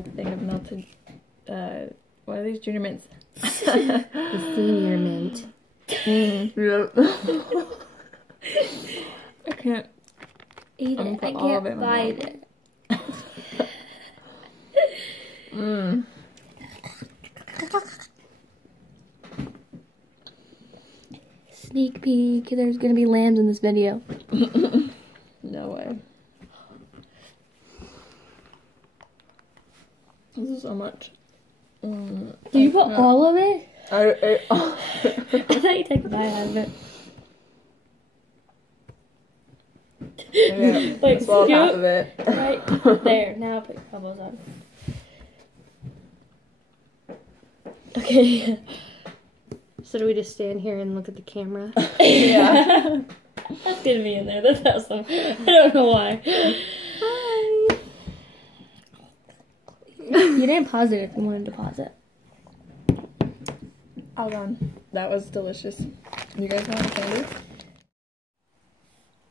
thing of melted, what are these, junior mints? The senior mint. Yep. I can't Eat it. I can't bite it. Sneak peek. There's gonna be lambs in this video. No way. This is so much. Did you put all of it? I ate all. I thought you took a bite out of it. Yeah, Like, I swallowed half of it. Right there. Now put your elbows on. Okay. So do we just stand here and look at the camera? Yeah. That's gonna be in there. That's awesome. I don't know why. Hi. You didn't pause it if you wanted to pause it. All done. That was delicious. You guys want candy?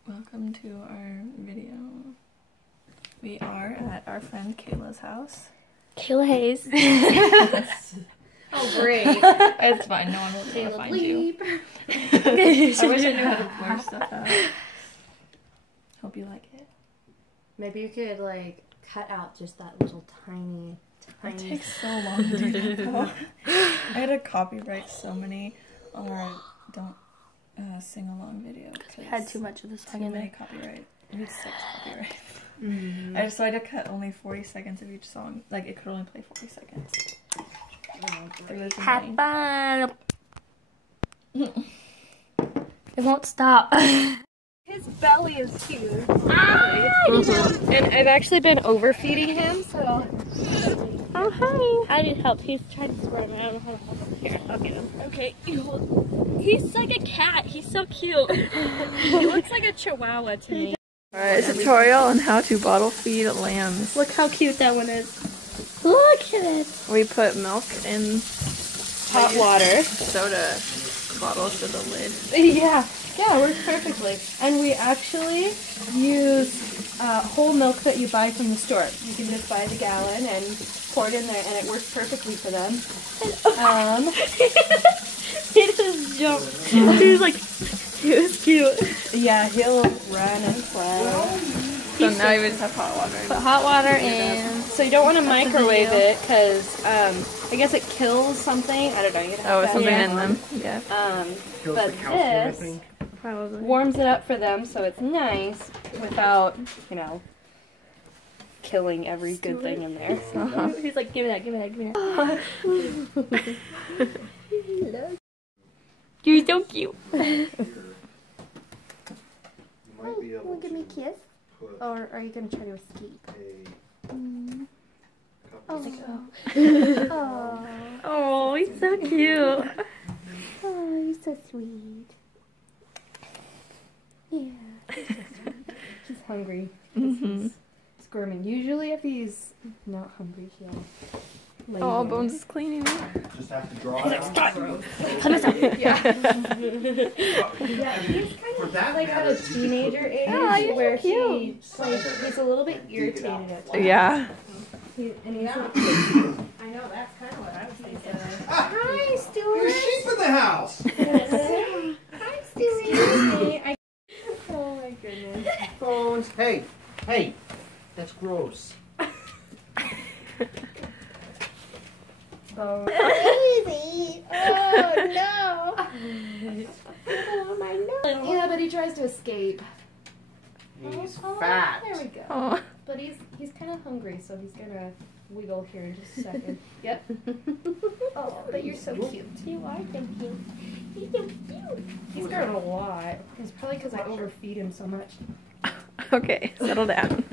Welcome to our video. We are at our friend Kayla's house. Kayla Hayes. Oh, great. It's fine. No one will be able to find you. I wish I knew how to blur stuff out. Hope you like it. Maybe you could, like, cut out just that little tiny... It takes so long to do that, though. I had to copyright so many on our don't sing-along video. We had too much of the song in there. Copyright. We had 6 copyrights. So I had to cut only 40 seconds of each song. Like, it could only play 40 seconds. Have fun. It won't stop. His belly is huge. And I've actually been overfeeding him, so. Oh, hi. I need help. He's trying to squirm. I don't know how to help him. Here, I'll get him. Okay. He's like a cat. He's so cute. He looks like a chihuahua to me. Alright, it's a tutorial on how to bottle feed lambs. Look how cute that one is. Look at it. We put milk in Hot water. soda bottles with a lid. Yeah, it works perfectly. And we actually use whole milk that you buy from the store. You can just buy the gallon and pour it in there, and it works perfectly for them. He just jumped. He was like, he was cute. Yeah, he'll run and play. So now you just have hot water in. Put hot water in. So you don't want to microwave it because I guess it kills something. I don't know. Something in them. Yeah. But this warms it up for them, so it's nice without, you know, killing every good thing in there. He's like, give me that, give me that, give me that. You're so cute. You might be able Give me a kiss. Or are you going to try to escape? Oh, he's so cute. Oh, he's so sweet. Yeah, he's so sweet. He's hungry. He's squirming. Usually if he's not hungry, he'll lay Oh, there. Bones is cleaning it. just have to draw it out. Put us up. Yeah. Yeah, He's kind for of that like at a matter, teenager age you're where so cute. he's a little bit irritated at times. Yeah. And he's like, I know, that's kind of what I was thinking. Hi, there's Stuart. sheep in the house. Hi, Stuart. Oh my goodness. Bones. Hey, that's gross. Oh, baby. Oh, no. Oh, my nose. Yeah, but he tries to escape. He's fat. There we go. Oh. But he's kind of hungry, so he's gonna wiggle here in just a second. Yep. Oh, but you're so cute. You are so cute. He's so cute. He's growing a lot. It's probably because I overfeed him so much. Okay, settle down.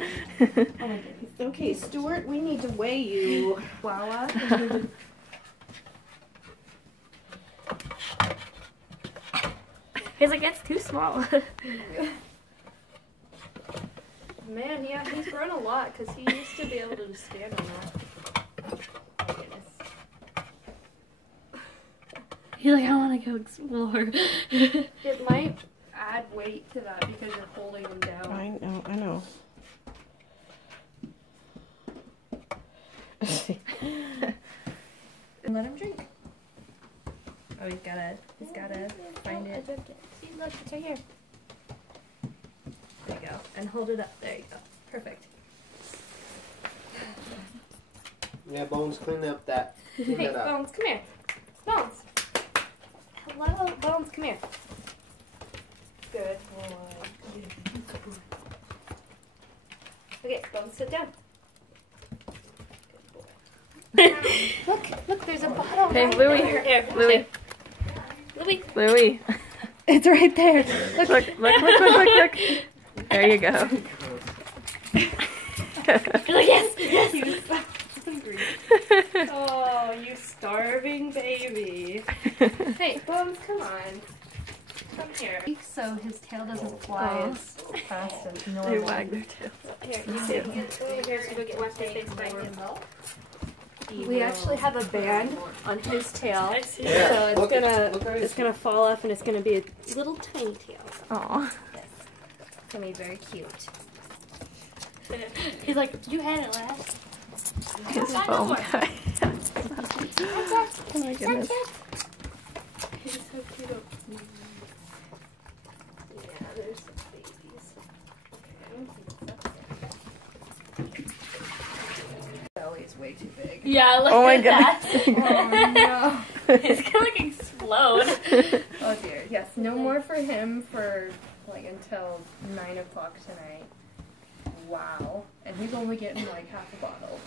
Oh my goodness. Okay, Stuart, we need to weigh you. Wawa. He's like, that's too small. Man, yeah, he's grown a lot because he used to be able to just stand on that. Oh, goodness. He's like, I want to go explore. It might add weight to that because you're holding him down. I know. Let him drink. Oh, he's gotta find it. See, look, it's right here. There you go. And hold it up. There you go. Perfect. Yeah, Bones, clean up that. Clean Hey, that up. Bones, come here. Bones. Hello, Bones, come here. Good boy. Okay, Bones, sit down. Good boy. Look, there's a bottle. Hey, right Louie. there. Here, Louie. Louie. Louie. It's right there. Look. There you go. You're like, yes. He was so hungry. Oh, you starving baby. Hey, Bones, come on. Come here. So his tail doesn't fly as fast as normal. They wag their tails. Here, you sit over here so you don't get washed his face by him. We actually have a band on his tail, so Yeah, it's gonna fall off and it's gonna be a little tiny tail. Aw. It's gonna be very cute. He's like, you had it last. His foam guy. Oh my goodness. He's so cute. Yeah, there's some babies. Belly is way too big. Yeah, look Oh my at that. goodness. Oh no. It's gonna like explode. Oh dear. Yes, no more for him for like until 9 o'clock tonight. Wow. And he's only getting like half a bottle.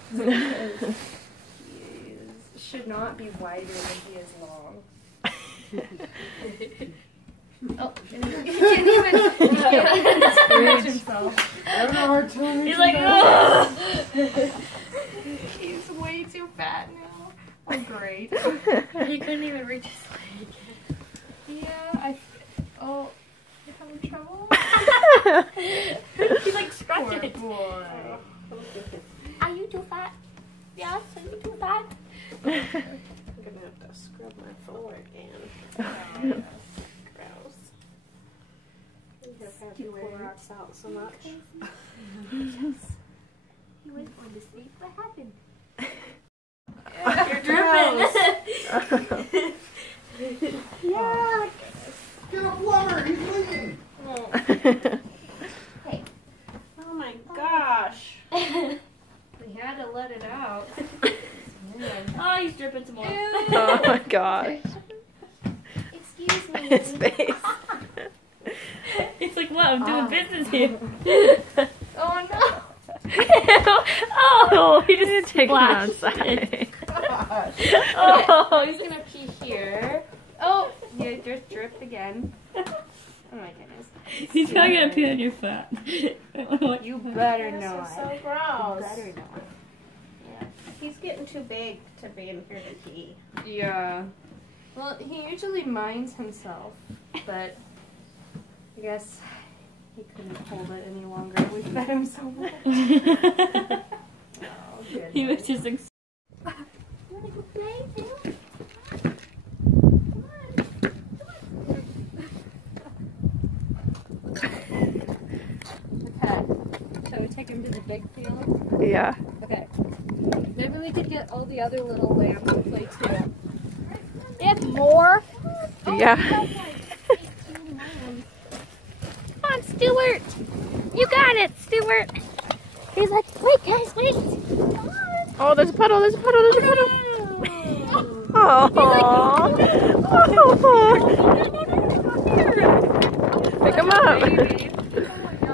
He should not be wider than he is long. Oh, he can't even scratch himself. I don't know how to tell you. He's like, oh. He's way too fat now. Oh, great. He couldn't even reach his leg. Yeah, oh, you're having trouble? He's like scratching it. Boy. Are you too fat? Yes, are you too fat? I'm gonna have to scrub my floor again. Gross. You have had the Clorox out so much. He was going to sleep. What happened? You're dripping. Yeah. Get a plumber, he's leaking. Oh my gosh. We had to let it out. Oh, he's dripping some more. Oh my gosh. Excuse me. His face. He's like, what? I'm doing business here. Oh no. Oh, he just Take him splashed. outside. Oh, he's gonna pee here. Oh, yeah, just dripped again. Oh my goodness. He's not gonna pee on your foot. You better This not. is so You gross. better not. He's getting too big to be in here to pee. Yeah. Well, he usually minds himself, but I guess he couldn't hold it any longer. We fed him so much. Oh, goodness. He was just You wanna go play too? Okay. Shall we take him to the big field? Yeah. Okay. Maybe we could get all the other little lambs to play too. It's more. Yeah. Come on, Stuart. You got it, Stuart. He's like, wait, guys, wait. Come on. Oh, there's a puddle, there's a puddle, there's a puddle. Oh. Pick him up. Oh my God.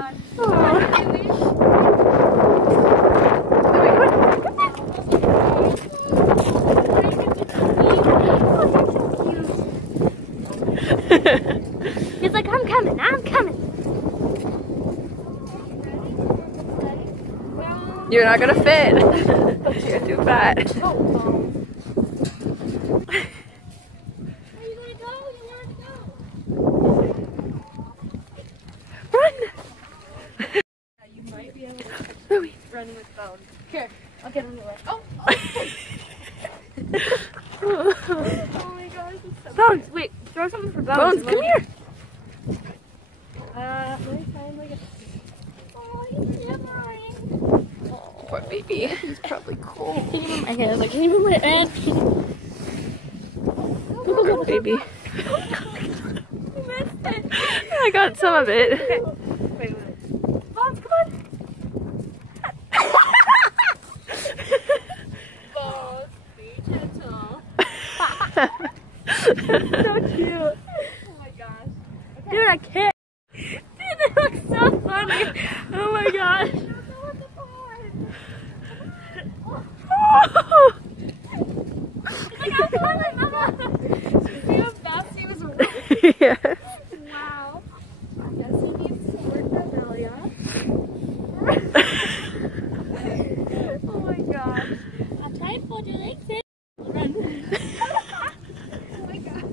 He's like, I'm coming, I'm coming. You're not gonna fit. You're too fat. Are you gonna go? You want to go? Run. You might be able to Louie. run with Bones. Here, I'll get on the way. Oh! Oh my gosh, it's so Bones, wait, throw something for Bones. Bones, come here. Let me find like a... Oh, he's shivering. Poor baby. He's probably cold. I can't move my head. I can't even move my head. Poor baby. You missed it. I got some of it. Wait. Bones, come on. Bones, be gentle. So cute. Oh my gosh. Okay. Dude, I can't. Dude, they look so funny. Oh my gosh. It's like, I'm calling Mama. See how fast he was running? Yes. Wow. I guess he needs to work that belly up. Oh my gosh. I'll try and fold your legs in. Run. Oh my gosh.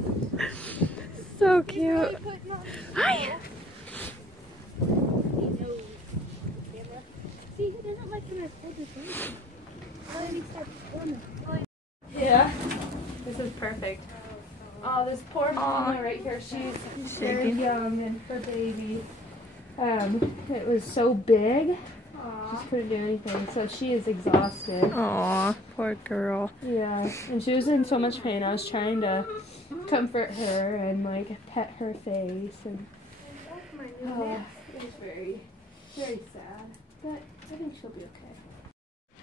So cute. Hi. He knows. See, he doesn't like when I fold his legs. Why did he start swimming? Yeah. This is perfect. Oh, this poor mama right here, she's very young and her baby. It was so big. She just couldn't do anything, so she is exhausted. Aw, poor girl. Yeah, and she was in so much pain. I was trying to comfort her and like pet her face, and it was very, very sad. But I think she'll be okay.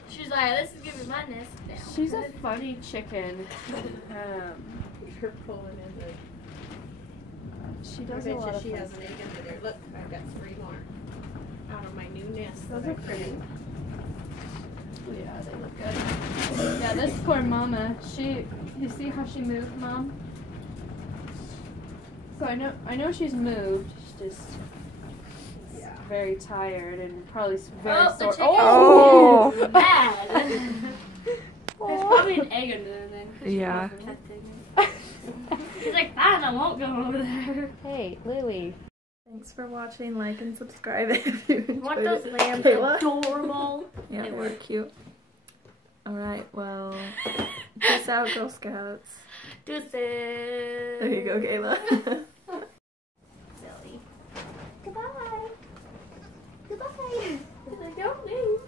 She's like, this is giving my nest down. She's a funny chicken. You're pulling in the. She does a lot of She fun. has an egg under there. Look, I've got 3 more out of my new nest. Those are pretty. Yeah, they look good. Yeah, this poor mama, you see how she moved, Mom? So I know she's moved. She's just very tired and probably very sore. Oh! Bad. There's probably an egg under there then. Yeah. She's like, fine, I won't go over there. Hey, Lily. Thanks for watching. Like and subscribe if you enjoyed Weren't those it. lambs Kayla? adorable? Yeah, They they were. were cute. Alright, well, peace out, Girl Scouts. Deuces. There you go, Kayla. Silly. Goodbye. Goodbye. Don't leave.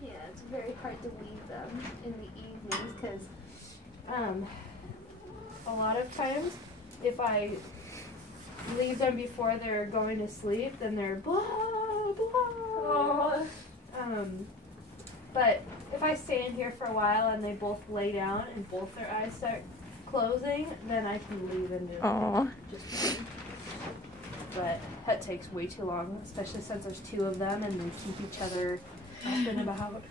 Yeah, it's very hard to leave them in the evenings because a lot of times if I leave them before they're going to sleep, then they're blah, blah. But if I stay in here for a while and they both lay down and both their eyes start closing, then I can leave and do Aw. just. But that takes way too long, especially since there's 2 of them and they keep each other up and about.